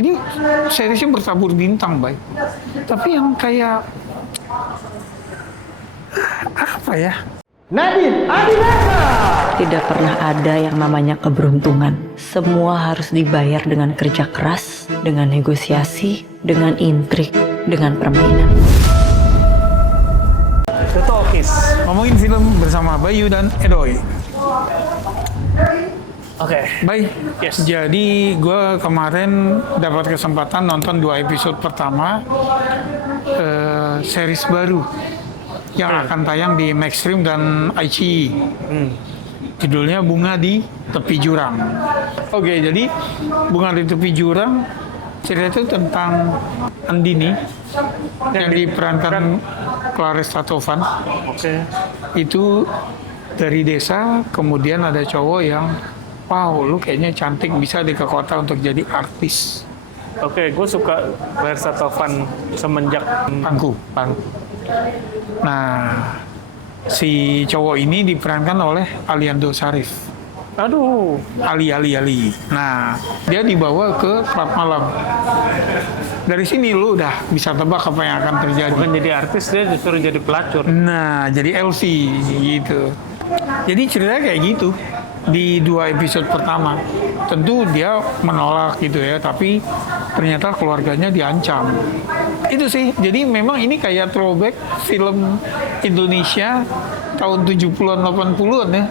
ini seriesnya bertabur bintang, Bay. Tapi yang kayak apa ya? Nadine Amiransa. Tidak pernah ada yang namanya keberuntungan. Semua harus dibayar dengan kerja keras, dengan negosiasi, dengan intrik, dengan permainan. The Talkies, ngomongin film bersama Bayu dan Edoy. Oke. Bay, Yes. jadi gue kemarin dapat kesempatan nonton 2 episode pertama series baru yang akan tayang di Maxstream dan iQIYI. Judulnya Bunga di Tepi Jurang. Oke, jadi Bunga di Tepi Jurang cerita itu tentang Andini yang diperankan Clarissa Tovan. Oke. Itu dari desa, kemudian ada cowok yang wow, lu kayaknya cantik, bisa di ke kota untuk jadi artis. Oke, gue suka Clarissa Tovan semenjak Pangku. Nah, si cowok ini diperankan oleh Aliando Syarif. aduh, Ali. Nah, dia dibawa ke klub malam. Dari sini lu udah bisa tebak apa yang akan terjadi. bukan jadi artis, dia disuruh jadi pelacur. Nah, jadi LC gitu. Jadi ceritanya kayak gitu di 2 episode pertama. Tentu dia menolak gitu ya, tapi ternyata keluarganya diancam. Itu sih. Jadi memang ini kayak throwback film Indonesia tahun 70-an 80-an ya.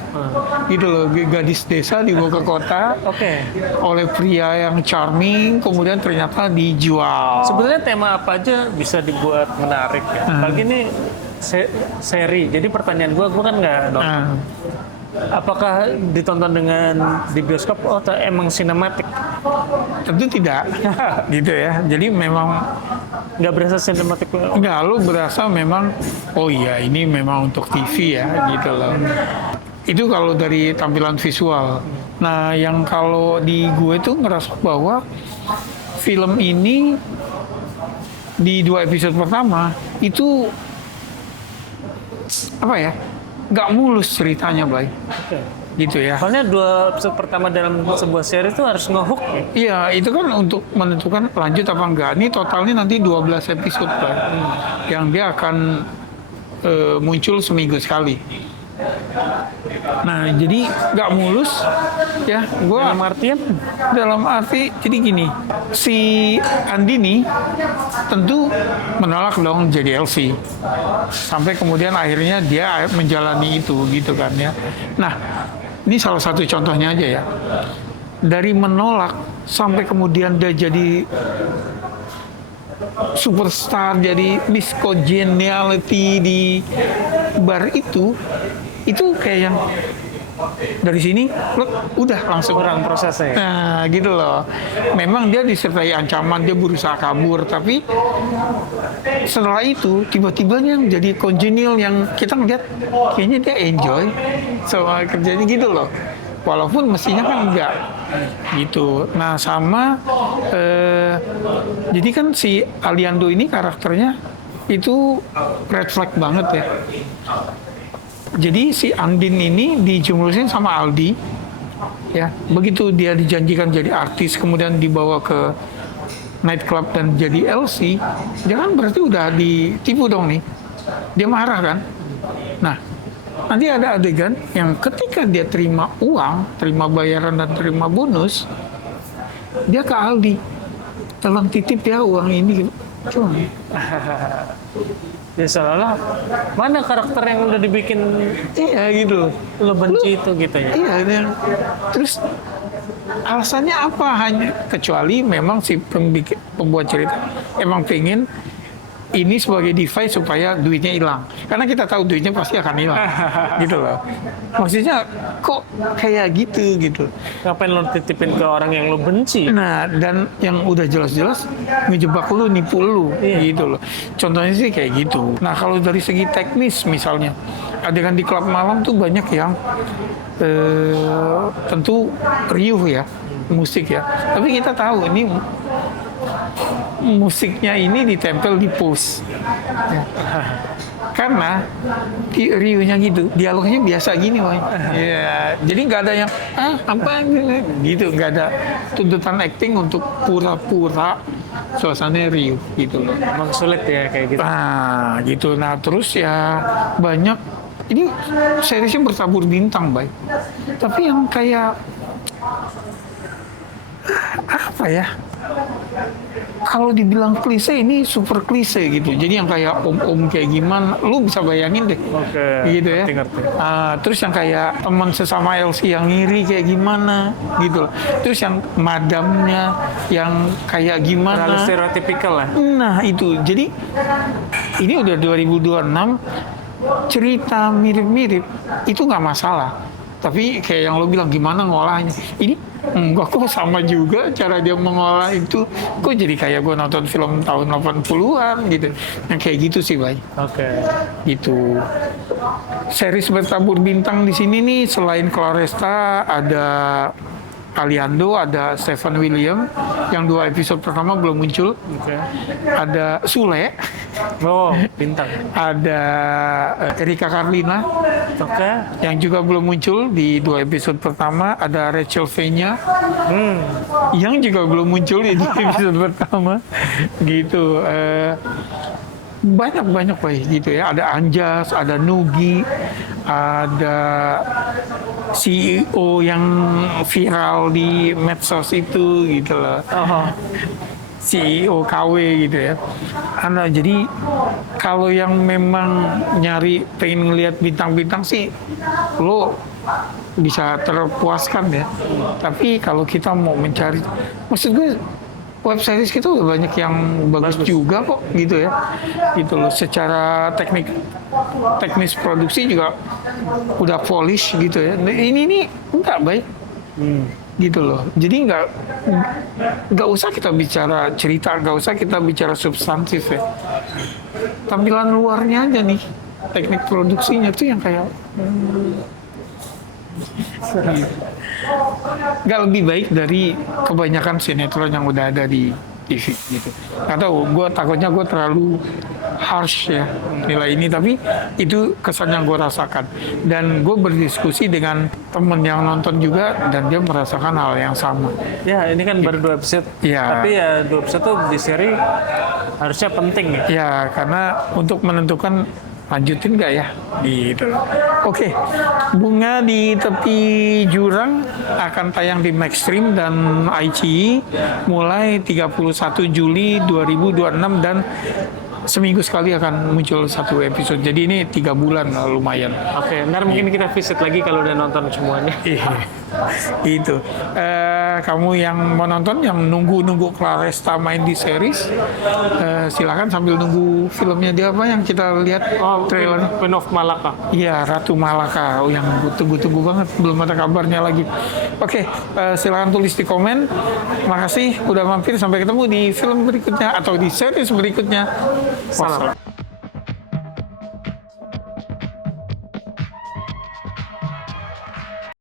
Gitu loh, gadis desa dibawa ke kota Oke. oleh pria yang charming, kemudian ternyata dijual. Sebenarnya tema apa aja bisa dibuat menarik ya. Apalagi ini seri. Jadi pertanyaan gue kan nggak nonton. Nah, Apakah ditonton dengan di bioskop? Oh, emang sinematik. tentu tidak gitu ya. Jadi memang Nggak berasa sinematik. enggak, lu berasa memang oh iya ini memang untuk TV ya gitu loh. Itu kalau dari tampilan visual. Nah, yang kalau di gue tuh ngerasa bahwa film ini di 2 episode pertama itu apa ya? Nggak mulus ceritanya, Blay. Oke. Gitu ya. Soalnya 2 episode pertama dalam sebuah seri itu harus ngehook ya. Iya, itu kan untuk menentukan lanjut apa enggak. Ini totalnya nanti 12 episode, Blay. Yang dia akan muncul seminggu sekali. Nah, jadi nggak mulus ya. Dalam arti jadi gini, si Andini tentu menolak dong jadi LC. Sampai kemudian akhirnya dia menjalani itu gitu kan ya. Nah, ini salah satu contohnya aja ya. Dari menolak sampai kemudian dia jadi superstar, jadi Miss Congeniality di bar itu kayak yang dari sini udah langsung Kurang prosesnya ya? Nah gitu loh. Memang dia disertai ancaman, dia berusaha kabur, tapi setelah itu tiba-tiba yang jadi congenial yang kita ngeliat kayaknya dia enjoy sama kerjanya gitu loh. Walaupun mestinya kan enggak gitu. Nah sama jadi kan si Aliando ini karakternya itu red flag banget ya. Jadi si Andin ini dijumlusin sama Aldi, ya. Begitu dia dijanjikan jadi artis, kemudian dibawa ke nightclub dan jadi LC, dia kan berarti udah ditipu dong nih. Dia marah kan. Nah, nanti ada adegan yang ketika dia terima uang, terima bayaran dan terima bonus, dia ke Aldi, tolong titip ya uang ini. Cuma Ya seolah mana karakter yang udah dibikin iya gitu. lo benci itu gitu ya. Iya, terus alasannya apa? Hanya kecuali memang si pembuat cerita emang pengen ini sebagai device supaya duitnya hilang. Karena kita tahu duitnya pasti akan hilang, gitu loh. Maksudnya kok kayak gitu. Ngapain lo titipin ke orang yang lo benci? Nah, dan yang udah jelas-jelas ngejebak lu, nipu lu, gitu loh. Contohnya sih kayak gitu. Nah, kalau dari segi teknis misalnya, adegan di klub malam tuh banyak yang tentu riuh ya, musik ya. Tapi kita tahu ini musiknya ini ditempel di post. Ya. Karena di Rio-nya gitu, dialognya biasa gini, Wai. Ya, jadi nggak ada yang apa gitu, nggak ada tuntutan acting untuk pura-pura suasana Rio gitu loh. Emang sulit ya kayak gitu. Nah, gitu. Nah, terus ya banyak ini seriesnya bertabur bintang, baik. Tapi yang kayak apa ya? Kalau dibilang klise ini super klise gitu. Jadi yang kayak om-om kayak gimana, lu bisa bayangin deh. Oke. Gitu ya. Ngerti. Terus yang kayak teman sesama LC yang ngiri kayak gimana gitu. Terus yang madamnya yang kayak Terlalu gimana. stereotipikal lah. Nah itu, jadi ini udah 2026, cerita mirip-mirip itu nggak masalah. Tapi kayak yang lo bilang gimana ngolahnya, ini enggak kok sama juga cara dia mengolah itu. Kok jadi kayak gue nonton film tahun 80-an gitu. Yang kayak gitu sih, Bay. Oke. Gitu. Series bertabur bintang di sini nih selain Claresta ada Aliando, ada Stephen William yang 2 episode pertama belum muncul. Oke. Ada Sule, Oh, bintang. ada Erika Carlina Oke. yang juga belum muncul di 2 episode pertama. Ada Rachel Fenya yang juga belum muncul di 2 episode pertama. Gitu. Banyak Pak gitu ya. Ada Anjas, ada Nugi, ada CEO yang viral di medsos itu gitu loh. Oh. CEO KW gitu ya. Jadi kalau yang memang nyari pengen ngelihat bintang-bintang sih lo bisa terpuaskan ya. Tapi kalau kita mau mencari, maksud gue web series kita udah banyak yang bagus juga kok gitu ya. Gitu loh, secara teknis produksi juga udah polish gitu ya. Nah, ini nih enggak baik. Gitu loh. Jadi nggak usah kita bicara cerita, nggak usah kita bicara substantif ya. Tampilan luarnya aja nih, teknik produksinya tuh yang kayak nggak lebih baik dari kebanyakan sinetron yang udah ada di TV gitu. Nggak tahu, gue takutnya gue terlalu harsh ya nilai ini, tapi itu kesan yang gue rasakan. Dan gue berdiskusi dengan temen yang nonton juga dan dia merasakan hal yang sama. Ya, ini kan baru 2 episode. Iya. Tapi ya 2 episode tuh di seri harusnya penting ya. Ya, karena untuk menentukan lanjutin nggak ya gitu. Oke, Bunga di Tepi Jurang akan tayang di Maxstream dan iQIYI mulai 31 Juli 2026 dan seminggu sekali akan muncul 1 episode. Jadi ini 3 bulan lumayan. Oke, ntar mungkin kita visit lagi kalau udah nonton semuanya. Itu kamu yang mau nonton, yang nunggu Claresta main di series, silakan sambil nunggu filmnya dia apa yang kita lihat trailer. Queen of Malaka. Iya, Ratu Malaka yang tunggu-tunggu banget, belum ada kabarnya lagi. Oke, silakan tulis di komen. Makasih udah mampir, sampai ketemu di film berikutnya atau di series berikutnya. Wassalam.